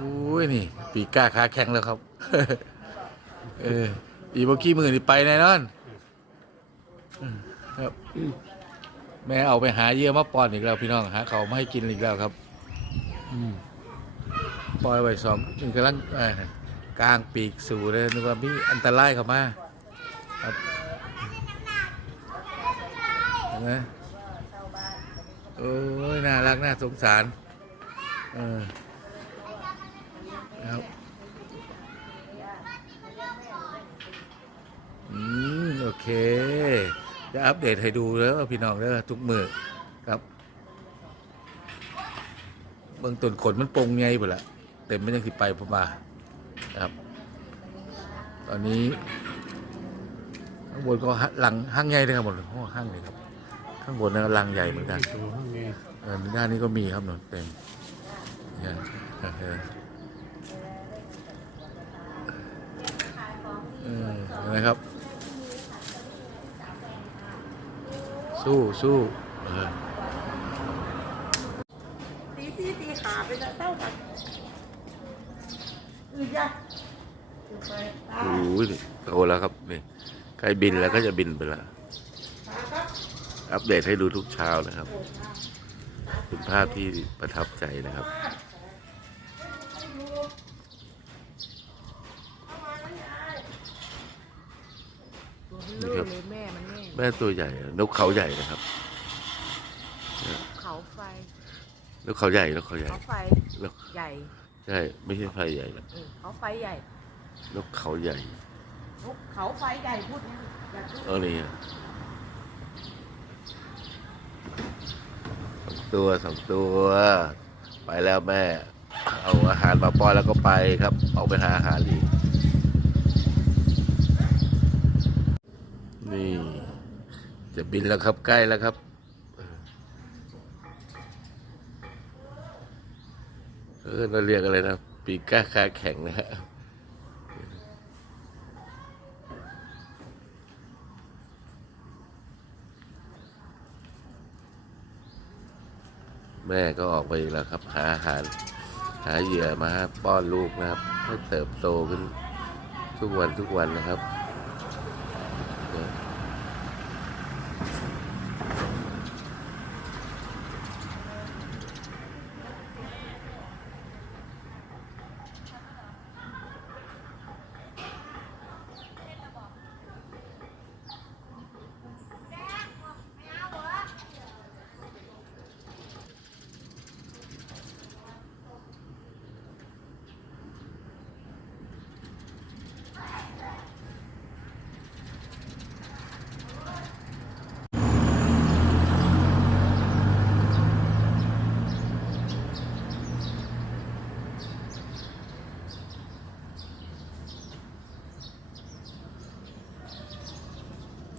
อุ้ยนี่ ปีก้าขาแข็งแล้วครับ เอออีกเมื่อกี้มือนี่ไปแน่นอนครับ แม่เอาไปหาเยื่อมาป้อนอีกแล้วพี่น้องหาเขาวมาให้กินอีกแล้วครับปล่อยไว้สองนี่กำลังกลางปีกสู่เลยนึกว่ามีอันตรายเข้ามาครับเห็นไหมโอ้ยน่ารักน่าสงสาร เออครับอืมโอเค จะอัปเดตให้ดูแล้วพี่น้องเด้อทุกมือครับเบื้องต้นขนมันปงไงหมดละเต็มไม่ยังสิไปผมมาครับ ตอนนี้ข้างบนก็หลังห้างใหญ่เลยครับหมดโอ้ห้างเลยครับ ข้างบนนั้นก็ลังใหญ่เหมือนกันตัวข้างในเออด้านนี้ก็มีครับหนนเต็มเนี่ยเออเออเห็นไหมครับ สู้สู้เออตีสี่ตีขาไปแล้วเท่ากันอือจ้ะอยู่ไปตาโอ้ยโตแล้วครับนี่ใกล้บินแล้วก็จะบินไปแล้วตาครับอัปเดตให้ดูทุกเช้านะครับ เป็นภาพที่ประทับใจนะครับตัวเบลอเลย แม่มันแม่แม่ตัวใหญ่ นกเขาใหญ่นะครับเขาไฟนกเขาใหญ่นกเขาใหญ่เขาไฟนกใหญ่ ใช่ ไม่ใช่ไฟใหญ่หรอกเออเขาไฟใหญ่นกเขาใหญ่เขาไฟใหญ่พูดนะอยากรู้เอานี่อะสองตัวสองตัว ไปแล้วแม่ เอาอาหารมาป้อนแล้วก็ไปครับ ออกไปหาอาหารอีกนี่ จะบินแล้วครับใกล้แล้วครับ เออเราเรียกอะไรนะ ปีก้าคาแข็งนะฮะแม่ก็ออกไปแล้วครับ หาอาหาร หาเหยื่อมาป้อนลูกนะครับให้เติบโตขึ้นทุกวันทุกวันนะครับ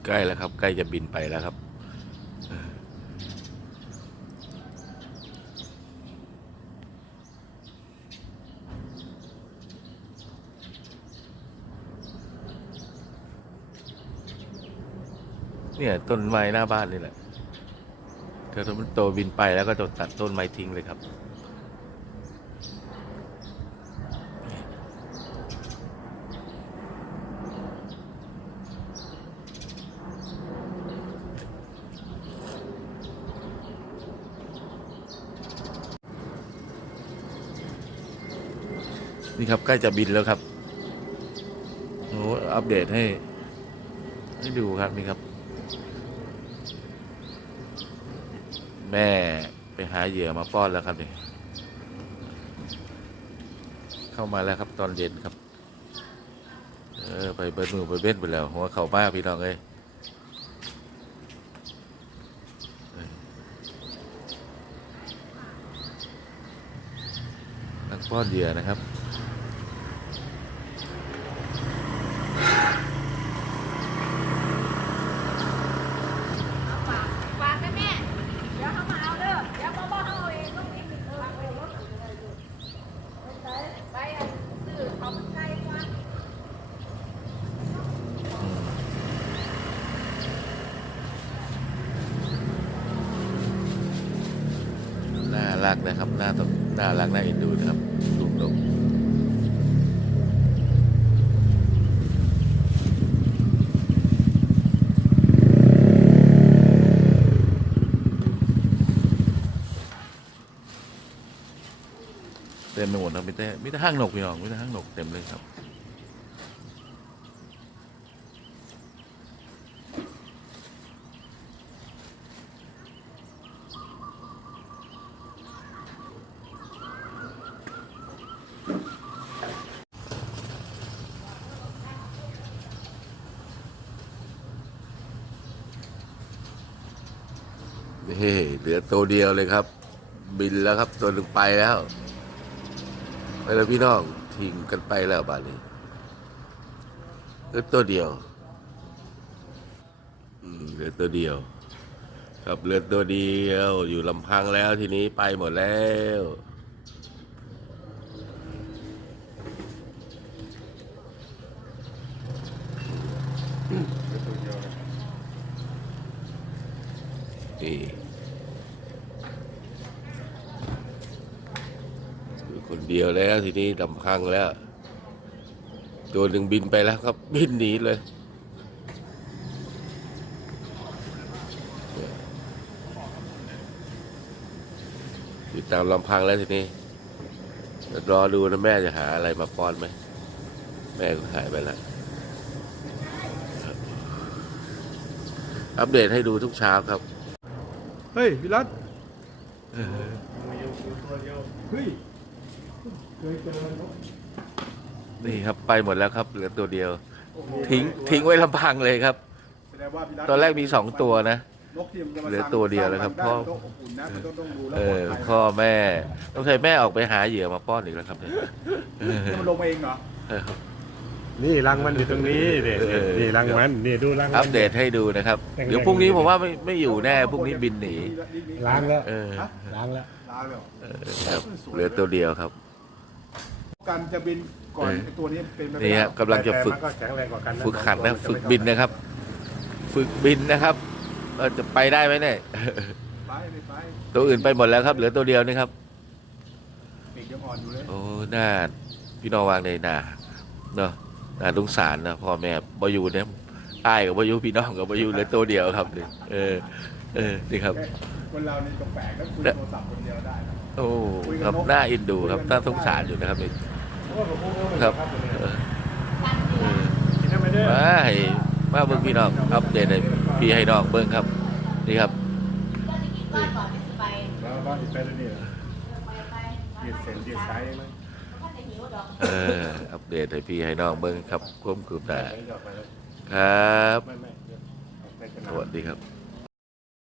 ใกล้แล้วครับ ใกล้จะบินไปแล้วครับ เนี่ยต้นไม้หน้าบ้านนี่แหละถ้ามันโตบินไปแล้วก็จะตัดต้นไม้ทิ้งเลยครับ นี่ครับใกล้จะบินแล้วครับโอ้อัปเดตให้ ให้ดูครับนี่ครับ แม่ไปหาเหยื่อมาป้อนแล้วครับนี่เข้ามาแล้วครับตอนเย็นครับ เออไปเบิดมือไปเบ้นไปแล้วหัวเข่าบ้าพี่น้องเอ้ยเอ้ยนักป้อนเหยื่อนะครับ รักนะครับน่าน่ารักน่าเอ็นดูนะครับลุงกนกเต็มไปหมดครับมีแต่มีแต่ห้างนกพี่น้องมีแต่ห้างนกเต็มเลยครับ นี่เหลือตัวเดียวเลยครับ บินแล้วครับตัวหนึ่งไปแล้วไปแล้วพี่น้องทิ้งกันไปแล้วบ้านนี้เหลือตัวเดียวเหลือตัวเดียว ครับเหลือตัวเดียว อยู่ลำพังแล้วทีนี้ไปหมดแล้ว นี่อยู่คนเดียวแล้วทีนี้ลำพังแล้ว ตัวหนึ่งบินไปแล้วครับ บินหนีเลยอยู่ตามลำพังแล้วทีนี้รอดูนะแม่จะหาอะไรมาป้อนไหม แม่ก็หายไปแล้วอัปเดตให้ดูทุกเช้าครับ เฮ้ยพี่รัตเฮ้ยเคยเจอนี่ครับไปหมดแล้วครับเหลือตัวเดียว ทิ้งทิ้งไว้ลำพังเลยครับ แสดงว่าพี่รัตตอนแรกมีสองตัวนะ นกที่มันจะมาเหลือตัวเดียวแล้วครับพ่อนต้อบอุ่นนะมันต้องต้องดูแลเออพ่อแม่ ต้องใช้แม่ออกไปหาเหยื่อมาป้อนอีกแล้วครับเนี่ย มันลงมาเองเหรอ เออครับ นี่รังมันอยู่ตรงนี้นี่เออ นี่รังมันนี่ดูรังมันอัปเดตให้ดูนะครับแข็งแรงเดี๋ยวพรุ่งนี้ผมว่าไม่ไม่อยู่แน่พรุ่งนี้บินหนีล้างแล้วเออล้างแล้วล้างแล้วเออครับเหลือตัวเดียวครับการจะบินก่อนเออไอ้ตัวนี้เป็นไปไม่นี่ได้ฮะกำลังจะฝึก แต่มันก็แข็งแรงกว่ากันนะฝึกขัดนะสองตัวฝึกบินนะครับ ฝึกบินนะครับเออจะไปได้ไหมเนี่ย ไปไม่ไปตัวอื่นไปหมดแล้วครับ เหลือตัวเดียวนี่ครับ ปีกยังอ่อนอยู่เลย โอ้หน้าพี่น้องวางในหน้าเนาะ น่าสงสารนะพ่อแม่บอยู่เนี่ยอ้ายกับบอยู่พี่น้องกับบอยู่เหลือตัวเดียวครับนี่เออ เออนี่ครับแค่คนเรานี่ตรงแปลกก็คุยโทรศัพท์คนเดียวได้นะโอ้ครับน่าอินดูครับน่าสงสารอยู่นะครับนี่ครับเออเออกินได้ไหมเด้อมาให้มาเบิ่งพี่น้องอัปเดตให้พี่ให้น้องเบิ่งครับ นี่ครับก็จะกินบ้านก่อนที่จะไปแล้วบ้านอีกไปแล้วนี่ไปไปยืดเส้นยืดสายไหมก็จะหิวดอก เอออัปเดตให้พี่ให้น้องเบิ้งครับควบคุมได้ม่ยอมไปแล้วครับ สวัสดีครับ